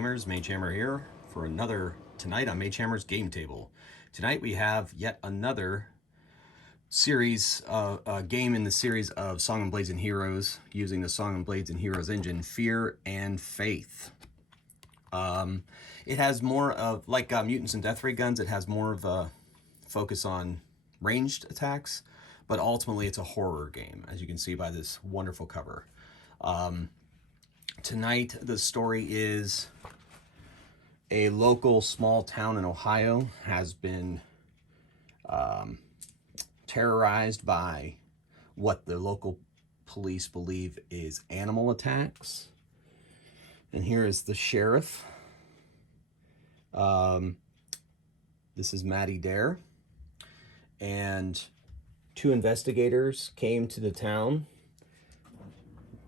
gamers, Magehammer here for another tonight on Magehammer's Game Table. Tonight we have yet another series, game in the series of Song and Blades and Heroes using the Song and Blades and Heroes engine, Fear and Faith. It has more of, like Mutants and Death Ray guns, it has more of a focus on ranged attacks, but ultimately it's a horror game, as you can see by this wonderful cover. Tonight, the story is a local small town in Ohio has been terrorized by what the local police believe is animal attacks. And here is the sheriff. This is Maddie Dare. And two investigators came to the town.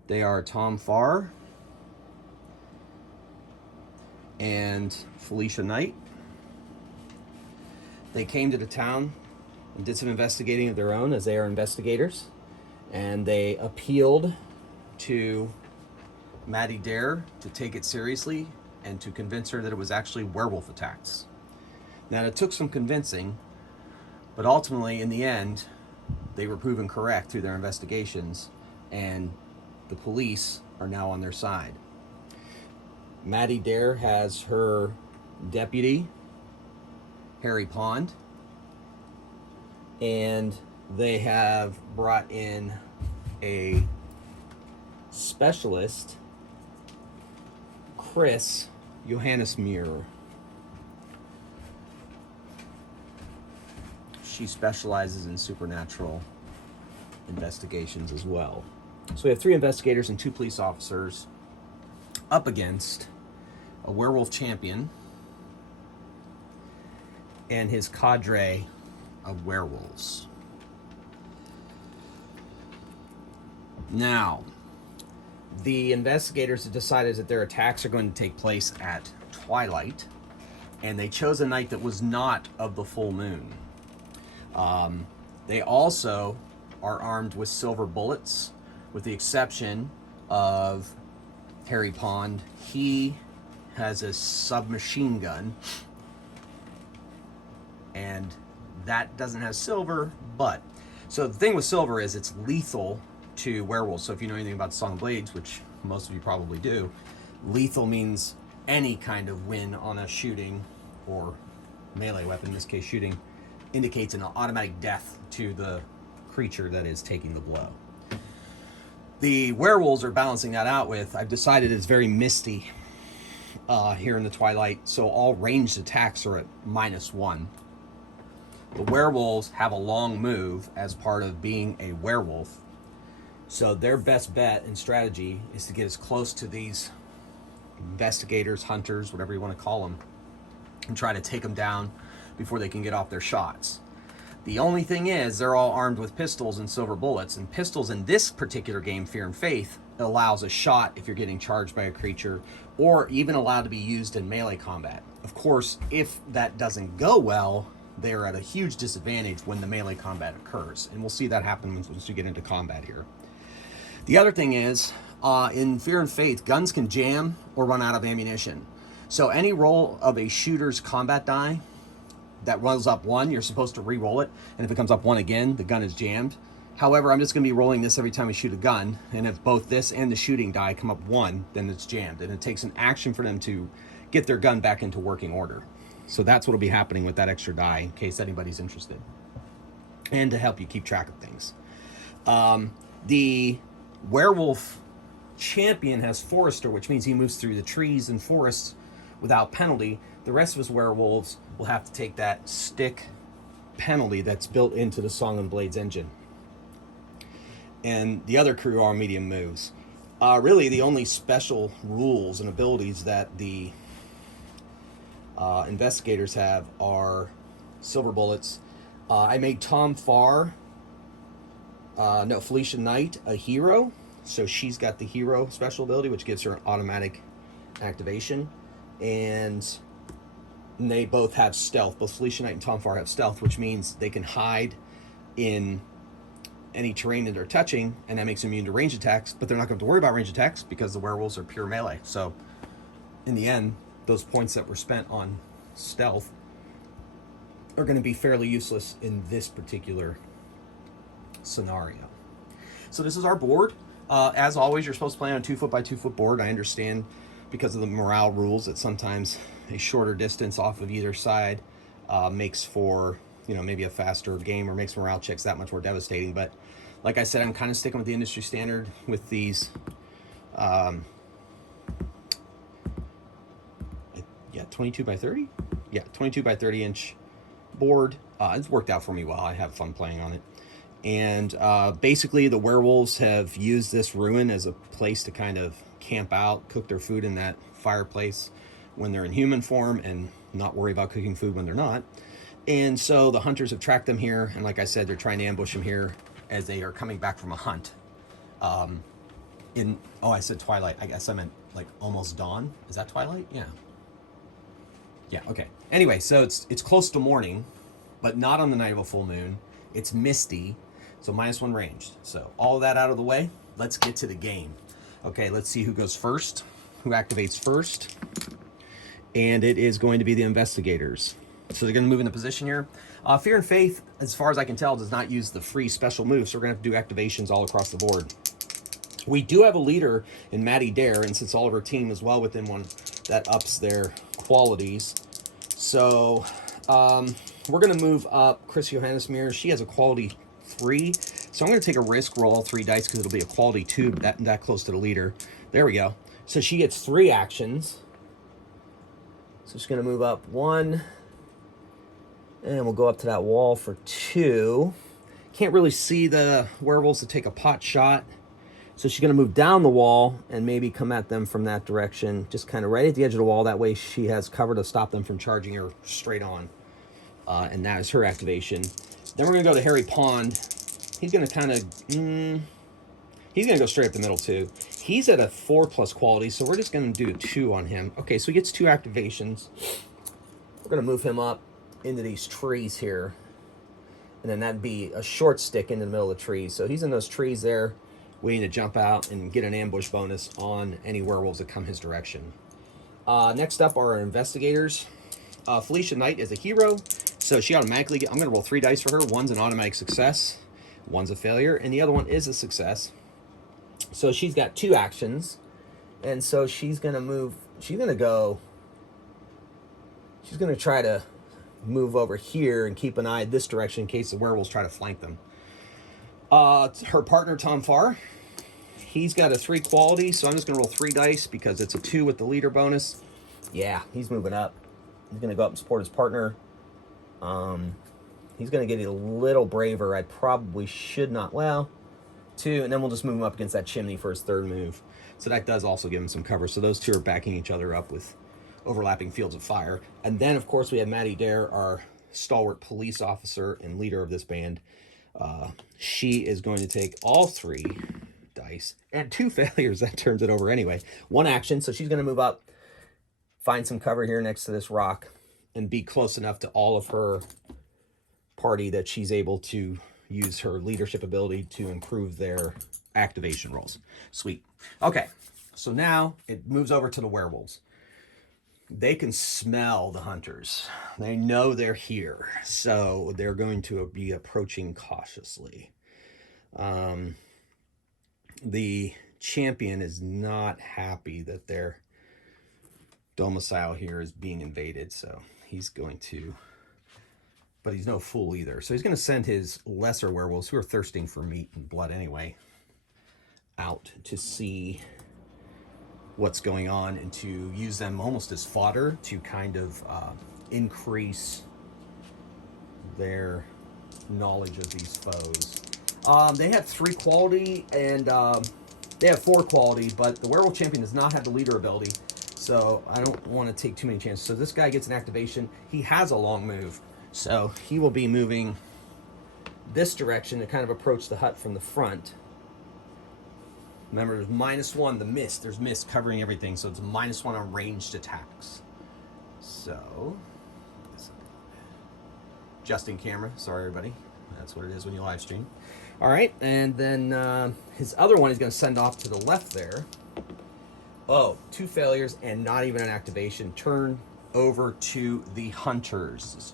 They are Tom Farr and Felicia Knight. They came to the town and did some investigating of their own, as they are investigators, and they appealed to Maddie Dare to take it seriously and to convince her that it was actually werewolf attacks. Now, it took some convincing, but ultimately, in the end, they were proven correct through their investigations, and the police are now on their side. Maddie Dare has her deputy, Harry Pond, and they have brought in a specialist, Chris Johannesmuir. She specializes in supernatural investigations as well. So we have 3 investigators and 2 police officers up against a werewolf champion and his cadre of werewolves. Now, the investigators have decided that their attacks are going to take place at twilight, and they chose a night that was not of the full moon. They also are armed with silver bullets, with the exception of Harry Pond. He has a submachine gun, and that doesn't have silver, but so the thing with silver is it's lethal to werewolves. So if you know anything about Song of Blades, which most of you probably do, lethal means any kind of win on a shooting or melee weapon, in this case shooting, indicates an automatic death to the creature that is taking the blow. The werewolves are balancing that out with, I've decided it's very misty here in the twilight, so all ranged attacks are at -1. The werewolves have a long move as part of being a werewolf, so their best bet and strategy is to get as close to these investigators, hunters, whatever you want to call them, and try to take them down before they can get off their shots. The only thing is, they're all armed with pistols and silver bullets, and pistols in this particular game, Fear and Faith, allows a shot if you're getting charged by a creature, or even allowed to be used in melee combat. Of course, if that doesn't go well, they're at a huge disadvantage when the melee combat occurs, and we'll see that happen once we get into combat here. The other thing is, in Fear and Faith, guns can jam or run out of ammunition. So any roll of a shooter's combat die that rolls up 1, you're supposed to re-roll it, and if it comes up 1 again, the gun is jammed. However, I'm just going to be rolling this every time we shoot a gun, and if both this and the shooting die come up 1, then it's jammed, and it takes an action for them to get their gun back into working order. So that's what will be happening with that extra die, in case anybody's interested, and to help you keep track of things. The werewolf champion has Forester, which means he moves through the trees and forests without penalty. The rest of his werewolves will have to take that stick penalty that's built into the Song and Blades engine. And the other crew are medium moves. Really, the only special rules and abilities that the investigators have are silver bullets. I made Tom Farr, Felicia Knight, a hero. So she's got the hero special ability, which gives her an automatic activation. And they both have stealth. Both Felicia Knight and Tom Farr have stealth, which means they can hide in any terrain that they're touching, and that makes them immune to range attacks, but they're not going to have to worry about range attacks because the werewolves are pure melee. So in the end, those points that were spent on stealth are going to be fairly useless in this particular scenario. So this is our board. As always, you're supposed to play on a 2 foot by 2 foot board. I understand because of the morale rules that sometimes a shorter distance off of either side makes for, you know, maybe a faster game or makes morale checks that much more devastating. But like I said, I'm kind of sticking with the industry standard with these. Yeah, 22 by 30. Yeah, 22 by 30 inch board. It's worked out for me well. I have fun playing on it. And basically, the werewolves have used this ruin as a place to kind of camp out, cook their food in that fireplace when they're in human form, and not worry about cooking food when they're not. And so the hunters have tracked them here, and like I said, they're trying to ambush them here as they are coming back from a hunt. I said twilight. I guess I meant like almost dawn. Is that twilight? Yeah. Yeah. Okay. Anyway, so it's close to morning, but not on the night of a full moon. It's misty. So -1 ranged. So all of that out of the way, let's get to the game. Okay, let's see who goes first, who activates first. And it is going to be the investigators. So they're going to move into position here. Fear and Faith, as far as I can tell, does not use the free special moves. So we're going to have to do activations all across the board. We do have a leader in Maddie Dare, and since all of our team is well within one, that ups their qualities. So we're going to move up Chris Johannesmeer. She has a quality 3. So I'm going to take a risk, roll all 3 dice because it'll be a quality 2 that close to the leader. There we go. So she gets 3 actions. So she's going to move up 1. And we'll go up to that wall for 2. Can't really see the werewolves to take a pot shot. So she's going to move down the wall and maybe come at them from that direction. Just kind of right at the edge of the wall. That way she has cover to stop them from charging her straight on. And that is her activation. Then we're going to go to Harry Pond. He's going to kind of... he's going to go straight up the middle, too. He's at a 4+ quality, so we're just going to do a 2 on him. Okay, so he gets 2 activations. We're going to move him up into these trees here. And then that'd be a short stick into the middle of the trees. So he's in those trees there, waiting to jump out and get an ambush bonus on any werewolves that come his direction. Next up are our investigators. Felicia Knight is a hero. So she automatically I'm going to roll 3 dice for her. 1's an automatic success. 1's a failure. And the other one is a success. So she's got 2 actions. And so she's going to move. She's going to try to move over here and keep an eye this direction in case the werewolves try to flank them. Her partner, Tom Farr. He's got a 3 quality. So I'm just going to roll 3 dice because it's a 2 with the leader bonus. Yeah, he's moving up. He's going to go up and support his partner. He's going to get a little braver. I probably should not. Well, 2, and then we'll just move him up against that chimney for his 3rd move. So that does also give him some cover. So those 2 are backing each other up with overlapping fields of fire. And then, of course, we have Maddie Dare, our stalwart police officer and leader of this band. She is going to take all 3 dice and 2 failures. That turns it over anyway. 1 action, so she's going to move up, find some cover here next to this rock, and be close enough to all of her party that she's able to use her leadership ability to improve their activation rolls. Sweet. Okay, so now it moves over to the werewolves. They can smell the hunters. They know they're here, so they're going to be approaching cautiously. The champion is not happy that their domicile here is being invaded, so he's going to... But he's no fool either. So he's going to send his lesser werewolves, who are thirsting for meat and blood anyway, out to see what's going on and to use them almost as fodder to kind of increase their knowledge of these foes. They have 3 quality and they have 4 quality, but the werewolf champion does not have the leader ability, so I don't want to take too many chances. So this guy gets an activation. He has a long move, so he will be moving this direction to kind of approach the hut from the front. Remember, there's -1, the mist. There's mist covering everything, so it's -1 on ranged attacks. So, just in camera. Sorry, everybody. That's what it is when you live stream. All right, and then his other one is going to send off to the left there. Oh, 2 failures and not even an activation. Turn over to the hunters.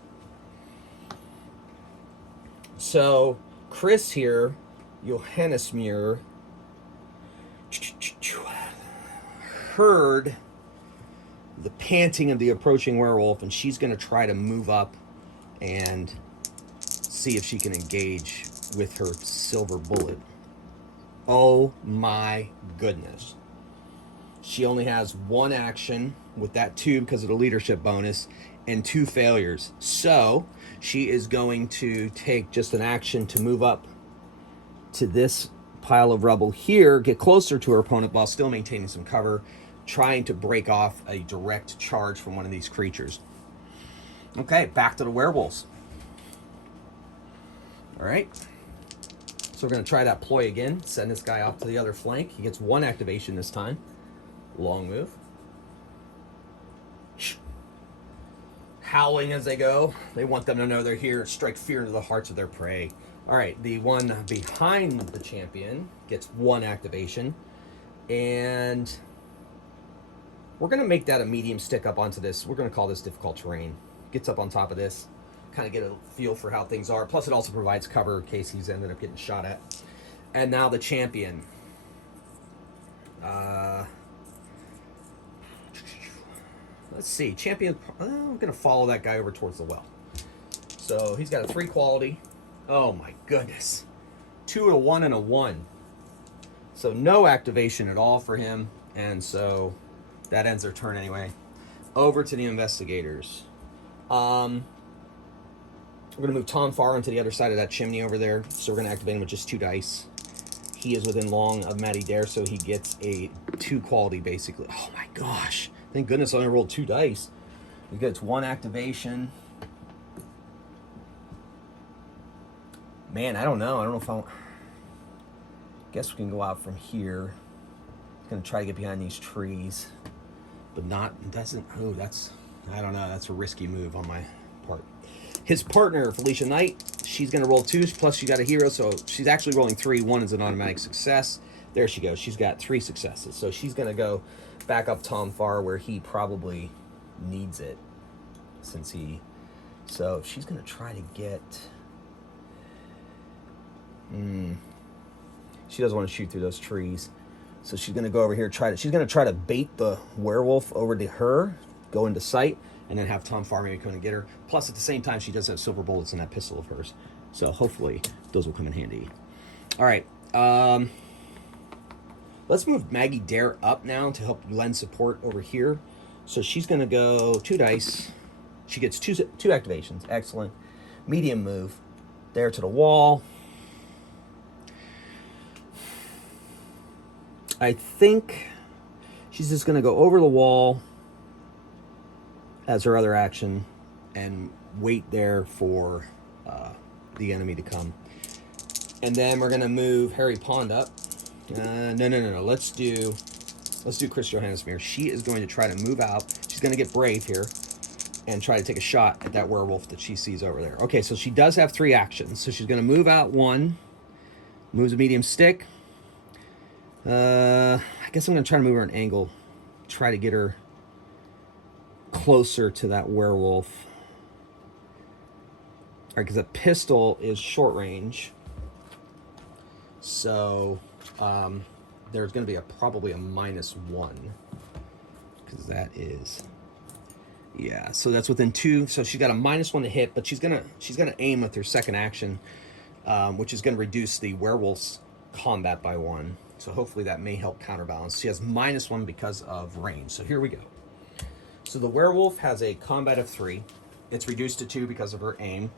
So, Chris here, Johannesmuir, heard the panting of the approaching werewolf, and she's going to try to move up and see if she can engage with her silver bullet. Oh my goodness. She only has 1 action with that 2 because of the leadership bonus and 2 failures. So she is going to take just an action to move up to this pile of rubble here, get closer to her opponent while still maintaining some cover, trying to break off a direct charge from one of these creatures. Okay, back to the werewolves. All right. So we're going to try that ploy again. Send this guy off to the other flank. He gets 1 activation this time. Long move. Howling as they go. They want them to know they're here. Strike fear into the hearts of their prey. All right, the one behind the champion gets 1 activation. And we're going to make that a medium stick up onto this. We're going to call this difficult terrain. Gets up on top of this. Kind of get a feel for how things are. Plus, it also provides cover in case he's ended up getting shot at. And now the champion. Let's see. Champion. I'm going to follow that guy over towards the well. So he's got a 3 quality. Oh my goodness. 2, a 1, and a 1. So no activation at all for him. And so that ends their turn anyway. Over to the investigators. We're going to move Tom Farr into the other side of that chimney over there. So we're going to activate him with just 2 dice. He is within long of Matty Dare, so he gets a 2 quality basically. Oh my gosh. Thank goodness I only rolled 2 dice. He gets 1 activation. Man, I don't know. I don't know if I guess we can go out from here. Gonna try to get behind these trees. But doesn't, oh, that's, I don't know. That's a risky move on my part. His partner, Felicia Knight, she's going to roll 2, plus she got a hero, so she's actually rolling 3. 1 is an automatic success. There she goes. She's got 3 successes. So she's going to go back up Tom Farr where he probably needs it. So she's going to try to get... She doesn't want to shoot through those trees. So she's going to go over here, she's going to try to bait the werewolf over to her, go into sight, and then have Tom Farr maybe come and get her. Plus, at the same time, she does have silver bullets in that pistol of hers. So hopefully, those will come in handy. All right. Let's move Maggie Dare up now to help lend support over here. So she's going to go 2 dice. She gets two activations. Excellent. Medium move. There to the wall. I think she's just going to go over the wall as her other action and wait there for the enemy to come. And then we're going to move Harry Pond up. No. Let's do Chris Johannesmuir. She is going to try to move out. She's going to get brave here and try to take a shot at that werewolf that she sees over there. Okay, so she does have 3 actions. So she's going to move out 1, moves a medium stick. I guess I'm going to try to move her an angle. Try to get her closer to that werewolf. All right, because a pistol is short range. So there's going to be probably a -1. Because that is... Yeah, so that's within 2. So she's got a -1 to hit, but she's gonna aim with her second action, which is going to reduce the werewolf's combat by 1. So hopefully that may help counterbalance. She has -1 because of range. So here we go. So the werewolf has a combat of 3. It's reduced to 2 because of her aim.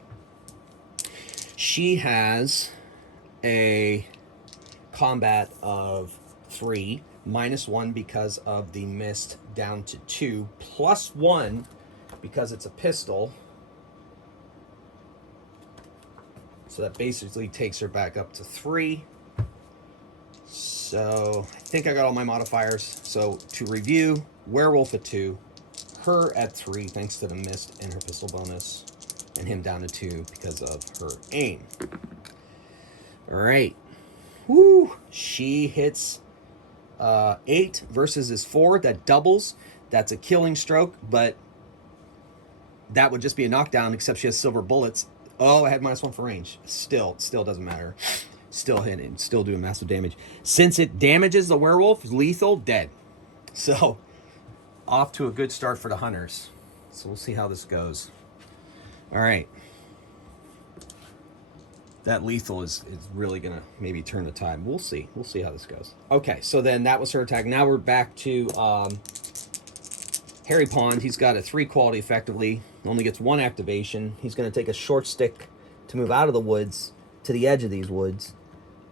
She has a combat of 3, -1 because of the missed, down to 2, +1 because it's a pistol. So that basically takes her back up to 3. So I think I got all my modifiers. So to review, werewolf at 2, her at 3 thanks to the missed and her pistol bonus, and him down to 2 because of her aim. All right. Woo! She hits 8 versus his 4. That doubles. That's a killing stroke, but that would just be a knockdown, except she has silver bullets. Oh, I had -1 for range. Still doesn't matter. Still hitting, still doing massive damage. Since it damages the werewolf, lethal, dead. So, off to a good start for the hunters. So we'll see how this goes. All right. That lethal is really going to maybe turn the tide. We'll see. We'll see how this goes. Okay, so then that was her attack. Now we're back to Harry Pond. He's got a 3 quality effectively. Only gets 1 activation. He's going to take a short stick to move out of the woods to the edge of these woods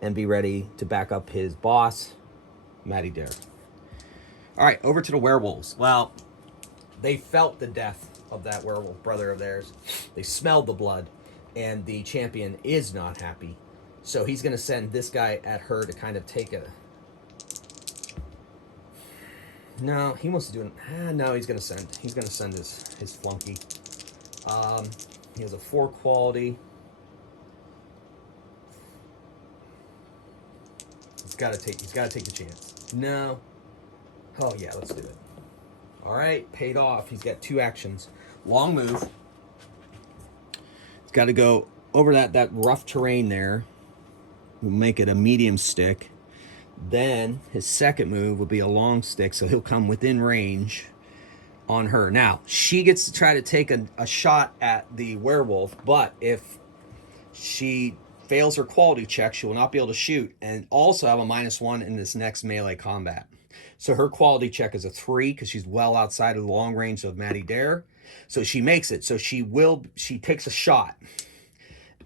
and be ready to back up his boss, Maddie Dare. All right, over to the werewolves. Well, they felt the death of that werewolf brother of theirs. They smelled the blood, and the champion is not happy. So he's going to send this guy at her to kind of take a... No, he wants to do it. No, he's going to send his flunky. He has a 4 quality. He's got to take the chance. No. Oh yeah, let's do it. All right, paid off. He's got 2 actions. Long move. He's got to go over that rough terrain there. We'll make it a medium stick. Then his second move will be a long stick, so he'll come within range on her. Now, she gets to try to take a shot at the werewolf, but if she fails her quality check, she will not be able to shoot and also have a -1 in this next melee combat. So her quality check is a 3 because she's well outside of the long range of Maddie Dare. So she makes it. So she takes a shot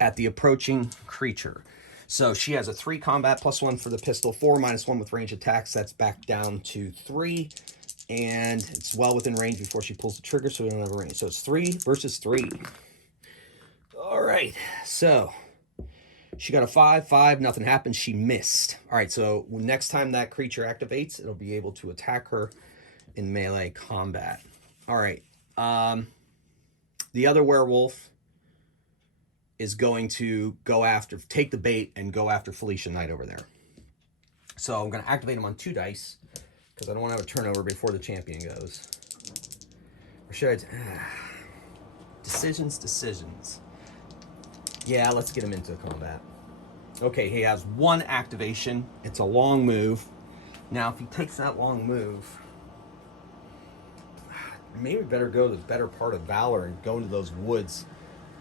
at the approaching creature. So she has a 3 combat +1 for the pistol, 4 -1 with range attacks. That's back down to 3. And it's well within range before she pulls the trigger, so we don't have a range. So it's 3 versus 3. All right. So she got a 5, nothing happened. She missed. All right, so next time that creature activates, it'll be able to attack her in melee combat. All right. The other werewolf is going to take the bait and go after Felicia Knight over there. So I'm going to activate him on 2 dice because I don't want to have a turnover before the champion goes. Or should I... Decisions. Yeah, let's get him into combat. Okay, he has 1 activation. It's a long move. Now, if he takes that long move, maybe better go to the better part of Valor and go into those woods,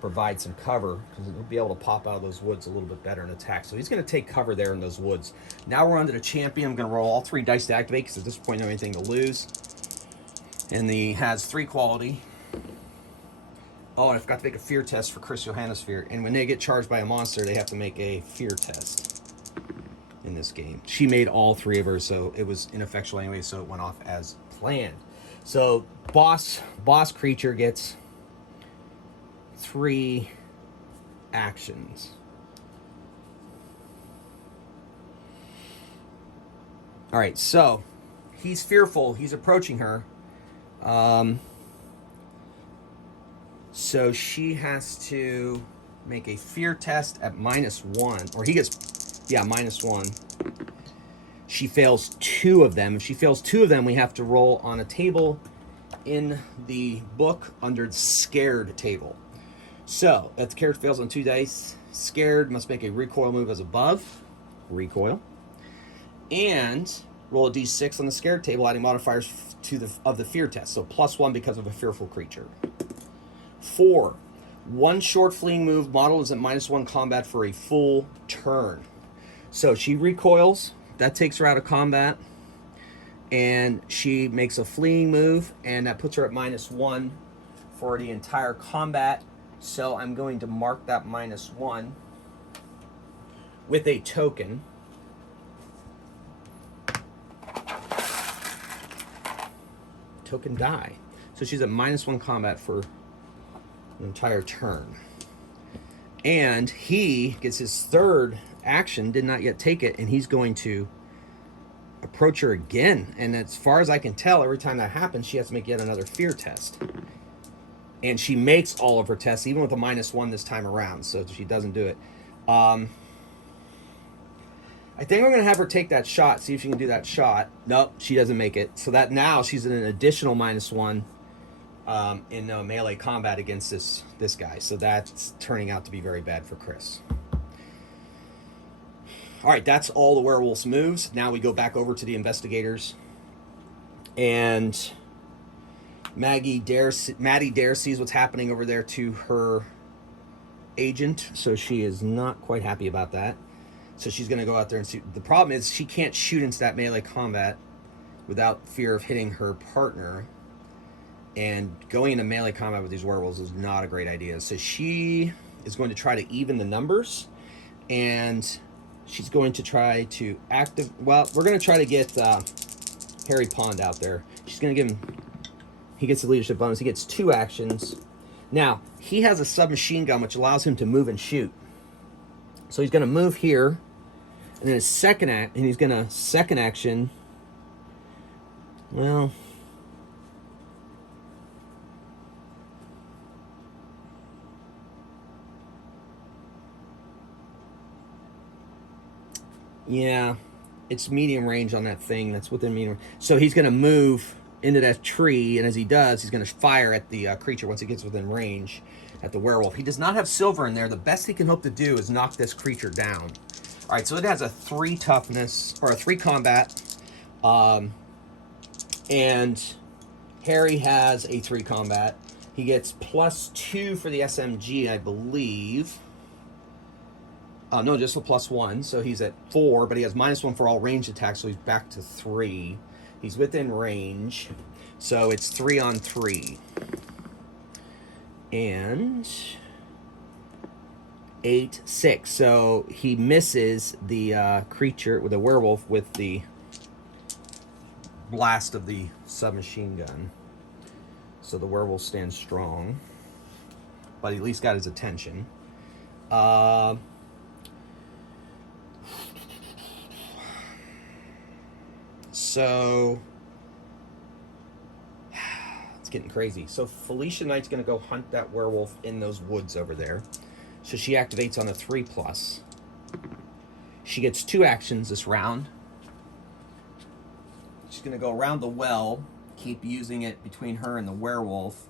provide some cover, because he'll be able to pop out of those woods a little bit better and attack. So he's going to take cover there in those woods. Now we're on to the champion. I'm going to roll all 3 dice to activate, because at this point, I don't have anything to lose. And he has 3 quality. Oh, and I forgot to make a fear test for Chris Johanna's fear. And when they get charged by a monster, they have to make a fear test in this game. She made all 3 of hers, so it was ineffectual anyway, so it went off as planned. So boss creature gets 3 actions. All right, so he's fearful. He's approaching her. So she has to make a fear test at -1, or he gets, -1. She fails 2 of them. If she fails 2 of them, we have to roll on a table in the book under the scared table. So if the character fails on 2 dice, scared must make a recoil move as above, recoil, and roll a d6 on the scared table, adding modifiers to the fear test. So +1 because of a fearful creature. 4, 1 short fleeing move. Model is at -1 combat for a full turn. So she recoils. That takes her out of combat. And she makes a fleeing move. And that puts her at -1 for the entire combat. So I'm going to mark that -1 with a token. Token die. So she's at -1 combat for an entire turn. And he gets his 3rd action, did not yet take it, and he's going to approach her again. And as far as I can tell, every time that happens, she has to make yet another fear test. And she makes all of her tests, even with a -1 this time around, so she doesn't do it. I think I'm going to have her take that shot, see if she can do that shot. Nope, she doesn't make it. So that now she's in an additional -1 in melee combat against this guy. So that's turning out to be very bad for Chris. All right, that's all the werewolves' moves. Now we go back over to the investigators. And Maddie Dare sees what's happening over there to her agent. So she is not quite happy about that. So she's going to go out there and see. The problem is she can't shoot into that melee combat without fear of hitting her partner. And going into melee combat with these werewolves is not a great idea. So she is going to try to even the numbers. And she's going to try to well, we're going to try to get Harry Pond out there. She's going to give him... He gets the leadership bonus. He gets 2 actions. Now, he has a submachine gun, which allows him to move and shoot. So he's going to move here, and then his second action. Well, yeah, it's medium range on that thing. That's within medium. So he's going to move into that tree, and as he does, he's going to fire at the creature once he gets within range at the werewolf. He does not have silver in there. The best he can hope to do is knock this creature down. All right, so it has a 3 toughness, or a 3 combat, and Harry has a 3 combat. He gets +2 for the SMG, I believe. No, just a +1, so he's at 4, but he has -1 for all ranged attacks, so he's back to 3. He's within range, so it's 3 on 3. And 8, 6. So he misses the creature with the werewolf with the blast of the submachine gun. So the werewolf stands strong, but he at least got his attention. So it's getting crazy. So Felicia Knight's going to go hunt that werewolf in those woods over there. So she activates on a 3+. She gets 2 actions this round. She's going to go around the well, keep using it between her and the werewolf.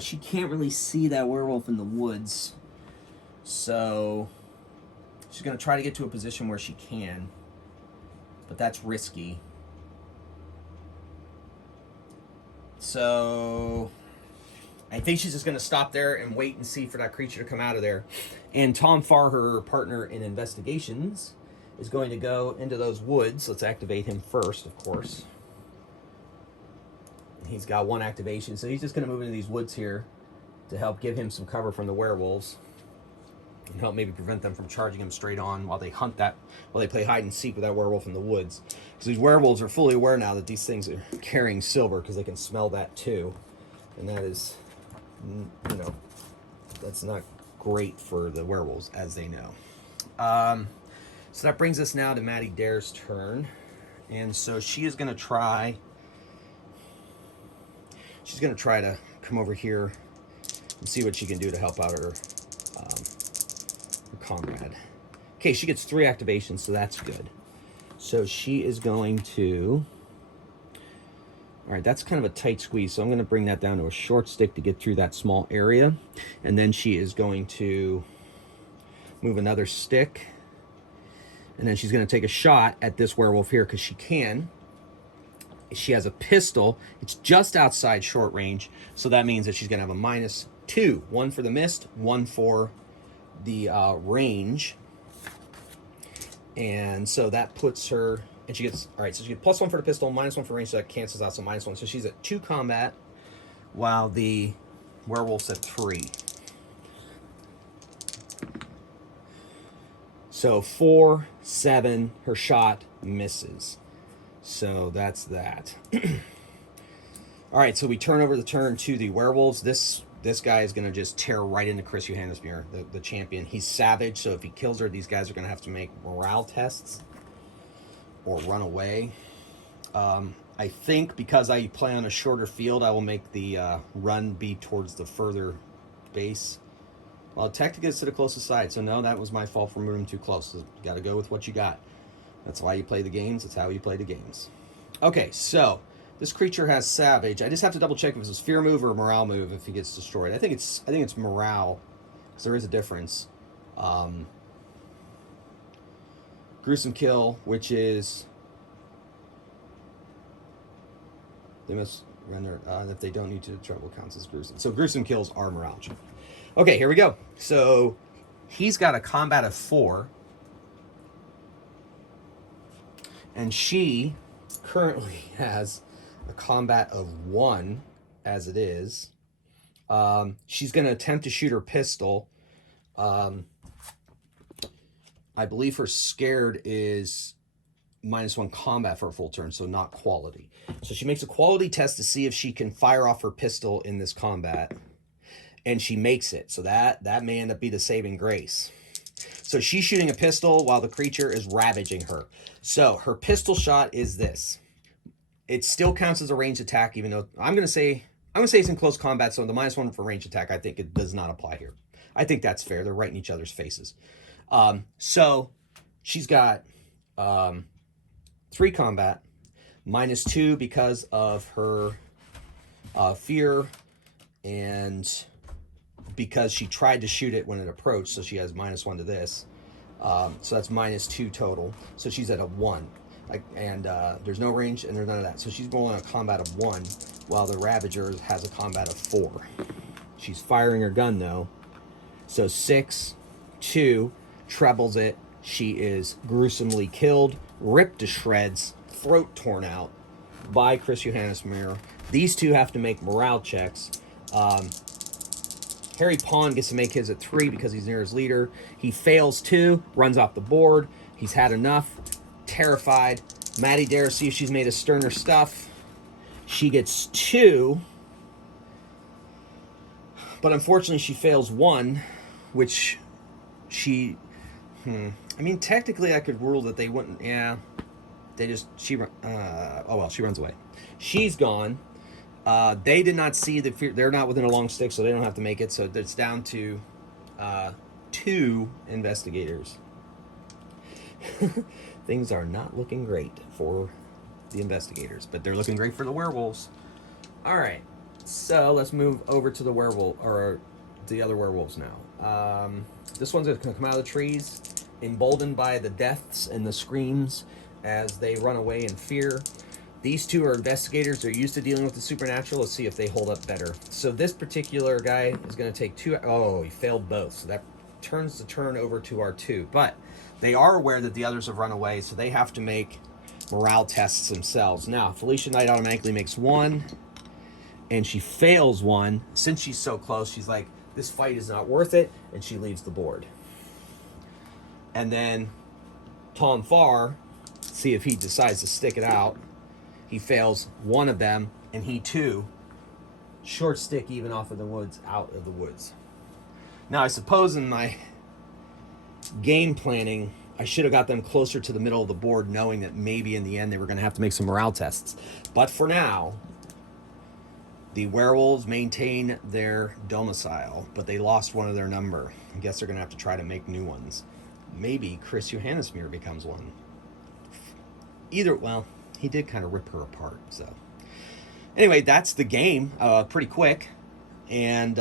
She can't really see that werewolf in the woods, so she's going to try to get to a position where she can, but that's risky. So I think she's just going to stop there and wait and see for that creature to come out of there. And Tom Farr, her partner in investigations, is going to go into those woods. Let's activate him first, of course. He's got 1 activation, so he's just going to move into these woods here to help give him some cover from the werewolves and help maybe prevent them from charging him straight on while they play hide and seek with that werewolf in the woods. Because these werewolves are fully aware now that these things are carrying silver, because they can smell that too. And that is, that's not great for the werewolves, as they know. So that brings us now to Maddie Dare's turn. And so she is going to try... She's going to try to come over here and see what she can do to help out her comrade. Okay, she gets 3 activations, so that's good. So she is going to... All right, that's kind of a tight squeeze, so I'm going to bring that down to a short stick to get through that small area. And then she is going to move another stick. And then she's going to take a shot at this werewolf here, because she can. She has a pistol. It's just outside short range, so that means that she's going to have a -2. 1 for the missed, 1 for the range. And so that puts her... And she gets... All right, so she gets +1 for the pistol, -1 for range, so that cancels out, so -1. So she's at 2 combat, while the werewolf's at 3. So 4, 7, her shot misses. So that's that. All right, so we turn over the turn to the werewolves. This guy is going to just tear right into Chris Johannesmuir, the champion. He's savage, so if he kills her, these guys are going to have to make morale tests or run away. I think because I play on a shorter field, I will make the run be towards the further base. Well, technically it's to the closest side, so no, that was my fault for moving too close. So you got to go with what you got. That's why you play the games. It's how you play the games. Okay, so this creature has Savage. I just have to double check if it's a Fear move or a Morale move if he gets destroyed. I think it's Morale, because there is a difference. Gruesome Kill, which is they must render if they don't need to trouble counts as gruesome. So gruesome kills are morale check. Okay, here we go. So he's got a combat of 4. And she currently has a combat of 1 as it is. She's going to attempt to shoot her pistol. I believe her scared is -1 combat for a full turn, so not quality. So she makes a quality test to see if she can fire off her pistol in this combat. And she makes it. So that may end up be the saving grace. So she's shooting a pistol while the creature is ravaging her. So her pistol shot is this. It still counts as a ranged attack, even though I'm gonna say it's in close combat. So the -1 for ranged attack, I think it does not apply here. I think that's fair. They're right in each other's faces. So she's got 3 combat, -2 because of her fear, and because she tried to shoot it when it approached, so she has -1 to this. So that's -2 total. So she's at a 1. And there's no range and there's none of that. So she's rolling a combat of 1 while the Ravager has a combat of 4. She's firing her gun though. So 6, 2, trebles it. She is gruesomely killed, ripped to shreds, throat torn out by Chris Johannesmeer. These two have to make morale checks. Harry Pond gets to make his at 3 because he's near his leader. He fails 2, runs off the board. He's had enough, terrified. Maddie dares see if she's made of sterner stuff. She gets 2, but unfortunately she fails 1, which she... I mean, technically I could rule that they wouldn't... Yeah, they just... She runs away. She's gone. They did not see the fear. They're not within a long stick, so they don't have to make it. So it's down to 2 investigators. Things are not looking great for the investigators, but they're looking great for the werewolves. All right, so let's move over to the werewolf, or the other werewolves now. This one's going to come out of the trees, emboldened by the deaths and the screams as they run away in fear. These 2 are investigators. They're used to dealing with the supernatural. Let's see if they hold up better. So this particular guy is going to take 2... Oh, he failed both. So that turns the turn over to our 2. But they are aware that the others have run away, so they have to make morale tests themselves. Now, Felicia Knight automatically makes 1, and she fails 1. Since she's so close, she's like, this fight is not worth it, and she leaves the board. And then Tom Farr, see if he decides to stick it out. He fails 1 of them, and he too, short stick even off of the woods, out of the woods. Now, I suppose in my game planning, I should have got them closer to the middle of the board, knowing that maybe in the end they were going to have to make some morale tests. But for now, the werewolves maintain their domicile, but they lost 1 of their number. I guess they're going to have to try to make new ones. Maybe Chris Johannesmeer becomes one. Well, he did kind of rip her apart, so. Anyway, that's the game. Pretty quick. And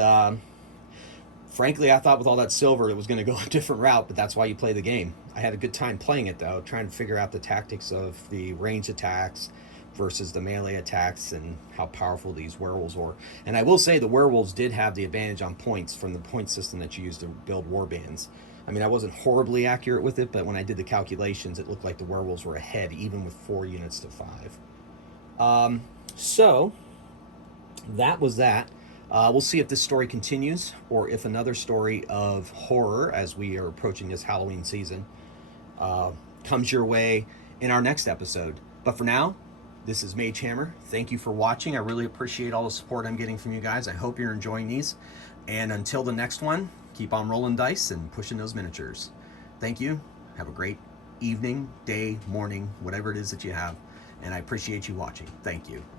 frankly, I thought with all that silver it was going to go a different route, but that's why you play the game. I had a good time playing it, though, trying to figure out the tactics of the ranged attacks versus the melee attacks and how powerful these werewolves were. And I will say the werewolves did have the advantage on points from the point system that you used to build warbands. I mean, I wasn't horribly accurate with it, but when I did the calculations, it looked like the werewolves were ahead, even with 4 units to 5. So, that was that. We'll see if this story continues, or if another story of horror, as we are approaching this Halloween season, comes your way in our next episode. But for now, this is Magehammer. Thank you for watching. I really appreciate all the support I'm getting from you guys. I hope you're enjoying these. And until the next one, keep on rolling dice and pushing those miniatures. Thank you. Have a great evening, day, morning, whatever it is that you have. And I appreciate you watching. Thank you.